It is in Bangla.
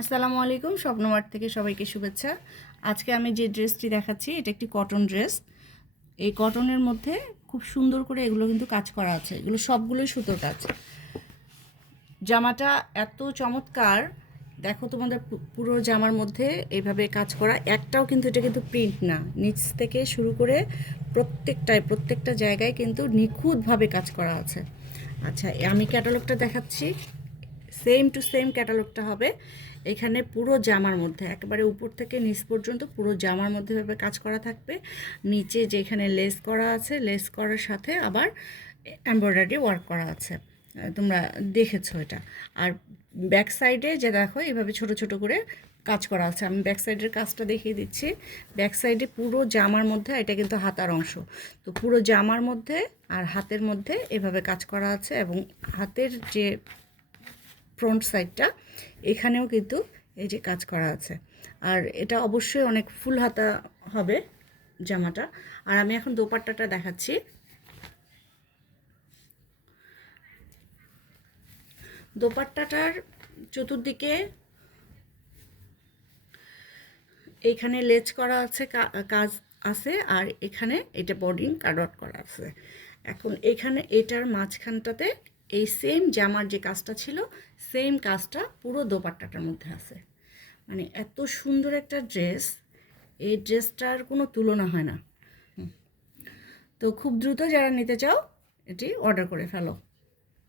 আসসালামু আলাইকুম, স্বপ্নমার্ট থেকে সবাইকে শুভেচ্ছা। আজকে আমি যে ড্রেসটি দেখাচ্ছি এটা একটি কটন ড্রেস। এই কটনের মধ্যে খুব সুন্দর করে এগুলো কিন্তু কাজ করা আছে, এগুলো সবগুলোই সুতোর কাজ। জামাটা এত চমৎকার, দেখো তোমাদের পুরো জামার মধ্যে এইভাবে কাজ করা, একটাও কিন্তু এটা কিন্তু প্রিন্ট না, নিচ থেকে শুরু করে প্রত্যেকটা জায়গায় কিন্তু নিখুঁতভাবে কাজ করা আছে। আচ্ছা, আমি ক্যাটালগটা দেখাচ্ছি, সেম টু সেম ক্যাটালগটা হবে। এখানে পুরো জামার মধ্যে একেবারে উপর থেকে নিচ পর্যন্ত পুরো জামার মধ্যে ভাবে কাজ করা থাকবে। নিচে যেখানে লেস করা আছে, লেস করার সাথে আবার এমব্রয়ডারি ওয়ার্ক করা আছে, তোমরা দেখেছো এটা। আর ব্যাক সাইডে যে দেখো এভাবে ছোট ছোট করে কাজ করা আছে, আমি ব্যাক সাইডের কাজটা দেখিয়ে দিচ্ছি। ব্যাক সাইডে পুরো জামার মধ্যে, এটা কিন্তু হাতার অংশ, তো পুরো জামার মধ্যে আর হাতের মধ্যে এভাবে কাজ করা আছে। এবং হাতের যে ফ্রন্ট সাইডটা, এখানেও কিন্তু এই যে কাজ করা আছে। আর এটা অবশ্যই অনেক ফুল হাতা হবে জামাটা। আর আমি এখন দোপাট্টাটা দেখাচ্ছি। দোপাট্টাটার চতুর্দিকে এইখানে লেজ করা আছে, কাজ আছে, আর এখানে এটা বর্ডিং কাট আউট করা আছে। এখন এখানে এটার মাঝখানটাতে এই সেম জামার যে কাজটা ছিল, সেম কাজটা পুরো দোপাট্টাটার মধ্যে আছে। মানে এত সুন্দর একটা ড্রেস, এই ড্রেসটার কোনো তুলনা হয় না। তো খুব দ্রুত যারা নিতে চাও এটি অর্ডার করে ফেলো।